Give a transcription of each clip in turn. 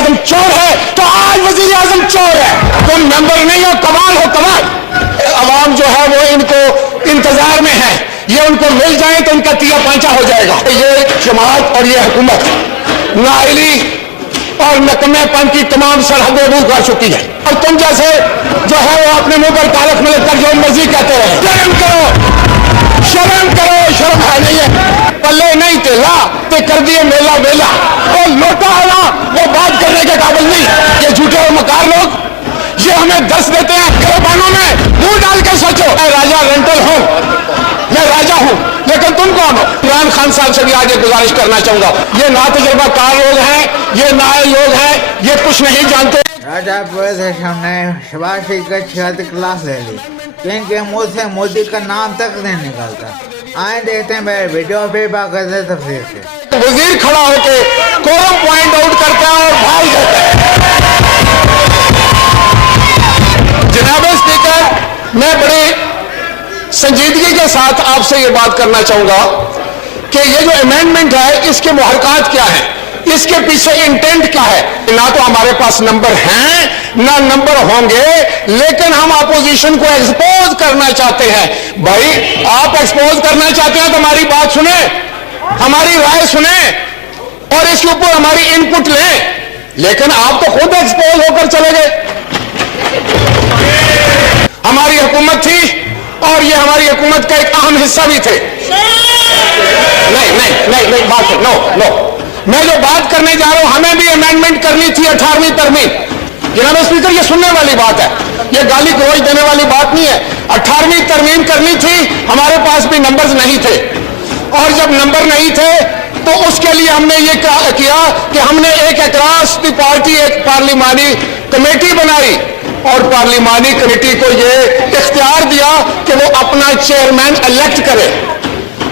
आजम चोर है तो आज वजीर आजम चोर है। तुम मेंबर नहीं हो, कमाल हो कमाल। अवाम जो है वो इनको इंतजार में है, ये उनको मिल जाए तो इनका तिया पांचा हो जाएगा। ये जमात और ये हुकूमत नाइली और नकमेपन की तमाम सरहदें मुंह कर चुकी है। और तुम जैसे जो है वो अपने मुंह पर तारक मिलक कर जो मर्जी कहते रहे। शर्म करो, शर्म करो, शर्म है नहीं है। पल्ले नहीं थे ला ते कर दिए मेला मेला, वो लोटा आना वो बात करने के काबिल नहीं। ये झूठे और मकार लोग ये हमें दस देते हैं। गिरबानों में मुंह डाल के सोचो, मैं राजा रेंटल हूं, मैं राजा हूं, लेकिन तुम कौन हो? इमरान खान साहब से भी आगे गुजारिश करना चाहूंगा, ये ना तजुर्बाकार लोग हैं, ये नाए लोग हैं, ये कुछ नहीं जानते। राजा हमने शहबाज शरीफ का 6वीं क्लास ले ली, इनके मुंह से मोदी का नाम तक नहीं निकलता। आए देखते हैं मेरे वीडियो पे बाकायदा तफसीर से। वजीर खड़ा होकर कोरम पॉइंट आउट करता है और भाग जाता है। जनाब स्पीकर, मैं बड़ी संजीदगी के साथ आपसे ये बात करना चाहूंगा कि ये जो अमेंडमेंट है इसके मुहरकात क्या है, इसके पीछे इंटेंट क्या है। ना तो हमारे पास नंबर हैं ना नंबर होंगे, लेकिन हम अपोजिशन को एक्सपोज करना चाहते हैं। भाई आप एक्सपोज करना चाहते हैं तो हमारी बात सुने, हमारी राय सुने और इसके ऊपर हमारी इनपुट लें, लेकिन आप तो खुद एक्सपोज होकर चले गए। हमारी हुकूमत थी और ये हमारी हुकूमत का एक अहम हिस्सा भी थे। नहीं नहीं नहीं नहीं बात नो नो, मैं जो बात करने जा रहा हूं, हमें भी अमेंडमेंट करनी थी 18वीं तरमीम। जनाब स्पीकर, ये सुनने वाली बात है, ये गाली गलौज देने वाली बात नहीं है। 18वीं तरमीम करनी थी, हमारे पास भी नंबर्स नहीं थे, और जब नंबर नहीं थे तो उसके लिए हमने ये किया कि हमने एक अक्रॉस द पार्टी एक पार्लिमानी कमेटी बनाई और पार्लिमानी कमेटी को ये इख्तियार दिया कि वो अपना चेयरमैन इलेक्ट करे,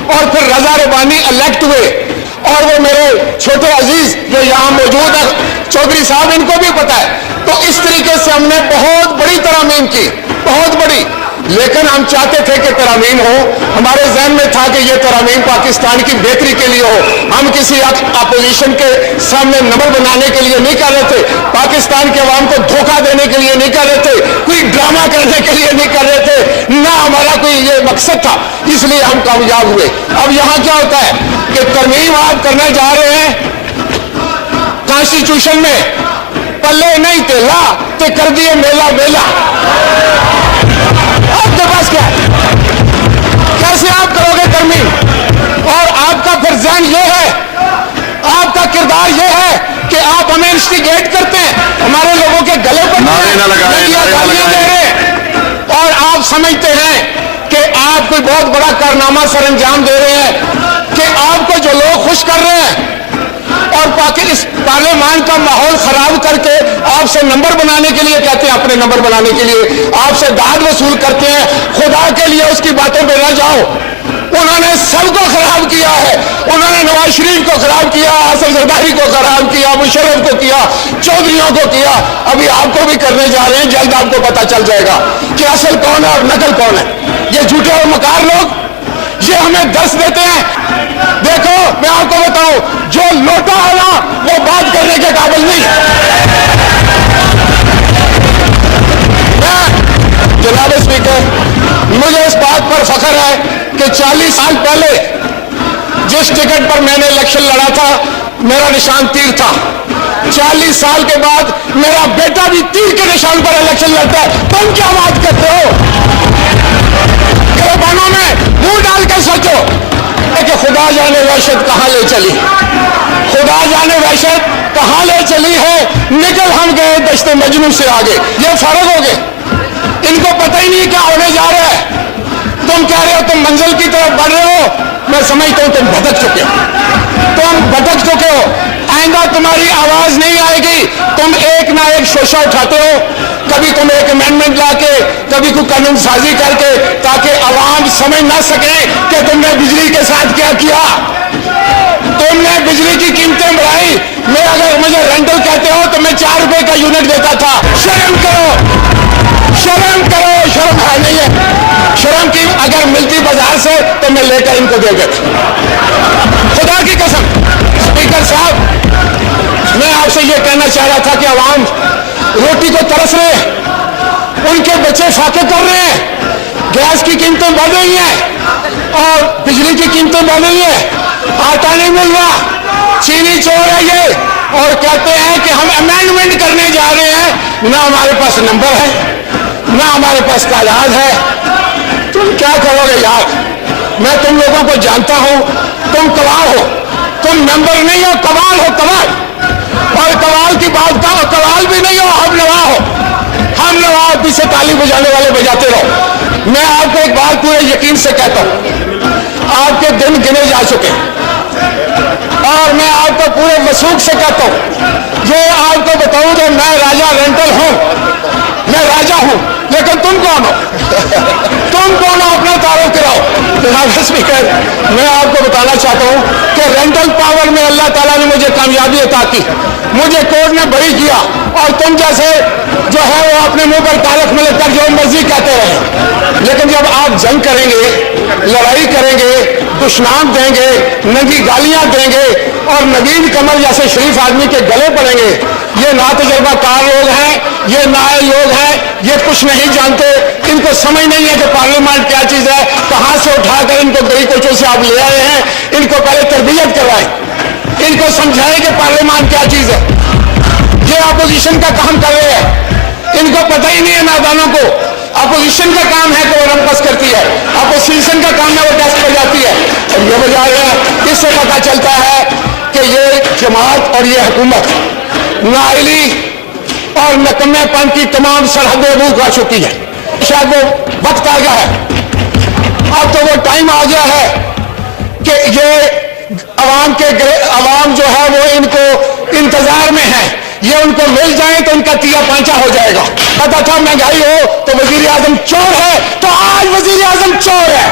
और फिर रजा रबानी इलेक्ट हुए। और वो मेरे छोटे अजीज जो यहाँ मौजूद है चौधरी साहब, इनको भी पता है। तो इस तरीके से हमने बहुत बड़ी तरामीम की, बहुत बड़ी, लेकिन हम चाहते थे कि तरामीम हो, हमारे जहन में था कि ये तरामीम पाकिस्तान की बेहतरी के लिए हो। हम किसी अपोजिशन के सामने नंबर बनाने के लिए नहीं कर रहे थे, पाकिस्तान के अवाम को धोखा देने के लिए नहीं कर रहे थे, कोई ड्रामा करने के लिए नहीं कर रहे थे, ना हमारा कोई ये मकसद था, इसलिए हम कामयाब हुए। अब यहाँ क्या होता है कि तरमीम आप करने जा रहे हैं कॉन्स्टिट्यूशन में, पल्ले नहीं थे ला ते कर दिए मेला मेला। आपके पास क्या है, कैसे आप करोगे तरमीम? और आपका फिर ज़हन ये है, आपका किरदार ये है कि आप हमें इंस्टिगेट करते हैं, हमारे लोगों के गले पर गालियां दे रहे हैं, और आप समझते हैं कि आप कोई बहुत बड़ा कारनामा सर अंजाम दे रहे हैं, कि आपको जो लोग खुश कर रहे हैं और इस पार्लियामान का माहौल खराब करके आपसे नंबर बनाने के लिए कहते हैं, अपने नंबर बनाने के लिए आपसे दाद वसूल करते हैं। खुदा के लिए उसकी बातों पे न जाओ, उन्होंने सबको खराब किया है, उन्होंने नवाज शरीफ को खराब किया, असद जरदारी को खराब किया, मुशर्रफ को किया, चौधरियों को किया, अभी आपको भी करने जा रहे हैं। जल्द आपको पता चल जाएगा कि असल कौन है और नकल कौन है। ये झूठे और मकार लोग ये हमें दस देते हैं। देखो मैं आपको बताऊं, जो लोटा है ना वो बात करने के काबिल नहीं। जनाब स्पीकर, मुझे इस बात पर फख्र है कि 40 साल पहले जिस टिकट पर मैंने इलेक्शन लड़ा था मेरा निशान तीर था। 40 साल के बाद मेरा बेटा भी तीर के निशान पर इलेक्शन लड़ता है। तुम क्या बात करते हो? गिरबानों में मुंह डाल के सोचो कि खुदा जाने वहशत कहां ले चली, खुदा जाने वहशत कहां ले चली है। निकल हम गए दश्ते मजनू से आगे। ये फर्क हो गए, इनको पता ही नहीं क्या होने जा रहा है। तुम कह रहे हो तुम मंजिल की तरफ बढ़ रहे हो, मैं समझता हूं तुम भटक चुके हो, तुम भटक चुके हो। आइंदा तुम्हारी आवाज नहीं आएगी। तुम एक ना एक शोशा उठाते हो, कभी तुम एक अमेंडमेंट लाके, कभी कोई कानून साजी करके, ताकि आवाम समझ ना सके कि तुमने बिजली के साथ क्या किया। तुमने बिजली की कीमतें बढ़ाई। मैं अगर मुझे रेंटल कहते हो तो मैं 4 रुपए का यूनिट देता था। शर्म करो, शर्म करो, शर्म है नहीं है। शर्म की अगर मिलती बाजार से तो मैं लेकर इनको दे देता। खुदा की कसम स्पीकर साहब, मैं आपसे ये कहना चाह रहा था कि आवाम रोटी को तरस रहे हैं, उनके बच्चे फाके कर रहे हैं, गैस की कीमतें बढ़ रही हैं और बिजली की कीमतें बढ़ रही है, आटा नहीं मिल रहा, चीनी चोर है ये, और कहते हैं कि हम अमेंडमेंट करने जा रहे हैं। ना हमारे पास नंबर है, ना हमारे पास तादाद है। तुम क्या करोगे यार? मैं तुम लोगों को जानता हूं, तुम कवाल हो, तुम नंबर नहीं हो, कवाल हो, कवाल। और कवाल की बात का कवाल भी नहीं हो, हम नवा हो, हम नवा पीछे ताली बजाने वाले बजाते रहो। मैं आपको एक बात पूरे यकीन से कहता हूं, आपके दिन गिने जा चुके और मैं आपको पूरे वसूख से कहता हूं, ये आपको बताऊं तो मैं राजा रेंटल हूं, मैं राजा हूं, लेकिन तुम कौन हो? तुम कौन हो? अपना तारुफ कराओ। जनाब स्पीकर, मैं आपको बताना चाहता हूं कि रेंटल पावर में अल्लाह ताला ने मुझे कामयाबी अता की, मुझे कोर्ट ने बरी किया, और तुम जैसे जो है वो अपने मुंह पर तारक में लगकर जो मर्जी कहते रहे। लेकिन जब आप जंग करेंगे, लड़ाई करेंगे, दुश्मन देंगे, नंगी गालियां देंगे और नवीन कमर जैसे शरीफ आदमी के गले पड़ेंगे, ये ना तजर्बाकार लोग हैं, ये नाए लोग हैं, ये कुछ नहीं जानते, इनको समझ नहीं है कि पार्लियामेंट क्या चीज है, कहां से उठाकर इनको गली कोचों से आप ले आए हैं। इनको पहले तरबियत करवाएं, इनको समझाएं कि पार्लियामेंट क्या चीज है। ये अपोजिशन का काम कर रहे हैं, इनको पता ही नहीं है नादानों को। अपोजिशन का काम है कि वो रंपस करती है, अपोजिशन का काम है वो डेस्क पर जाती है और ये बजा रहे हैं। इससे पता चलता है कि ये जमात और ये हुकूमत नाइली और नकम्मेपन की तमाम सरहदें अबूर कर चुकी है। शायद वो वक्त आ गया है, अब तो वो टाइम आ गया है कि ये अवाम जो है वो इनको इंतजार में है, ये उनको मिल जाए तो उनका तिया पांचा हो जाएगा। पता था महंगाई हो तो वजीर आजम चोर है, तो आज वजीर आजम चोर है।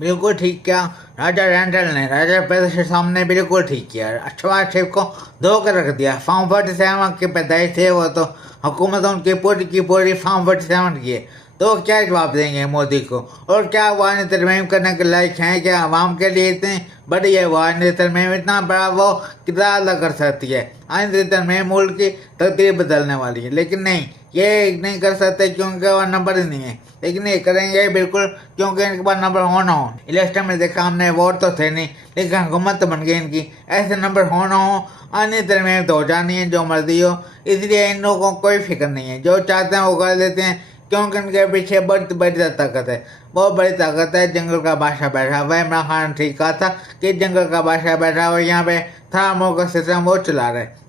बिल्कुल ठीक किया राजा रेंटल ने, राजा पैदल के सामने बिल्कुल ठीक किया। शहबाज शरीफ को धो कर रख दिया। फॉर्म 47 की पैदाइश थे वो, तो हुकूमत उनकी पूरी की पूरी फॉर्म 47 की है, तो क्या जवाब देंगे मोदी को? और क्या वो आईनी तरमीम करने के लायक हैं? क्या आवाम के लिए इतनी बड़ी है वो आईनी तरमीम? इतना बड़ा वो कितना अदा कर सकती है? आईनी तरमीम मुल्क की तकदीर बदलने वाली है, लेकिन नहीं, ये नहीं कर सकते क्योंकि वो नंबर ही नहीं है। लेकिन ये करेंगे बिल्कुल क्योंकि इनके पास नंबर होना हो। इलेक्शन में देखा हमने, वोट तो थे नहीं लेकिन हुकूमत तो बन गई इनकी। ऐसे नंबर होना हो, आईनी तरमीम तो हो जानी है, जो मर्जी हो। इसलिए इन लोगों को कोई फिक्र नहीं है, जो चाहते हैं वो कर देते हैं, क्योंकि उनके पीछे बहुत बड़ी ताकत है, बहुत बड़ी ताकत है। जंगल का बादशाह बैठा हुआ है। इमरान खान ठीक कहा था कि जंगल का बादशाह बैठा हुआ, यहाँ पे था का सिस्टम वो चला रहे।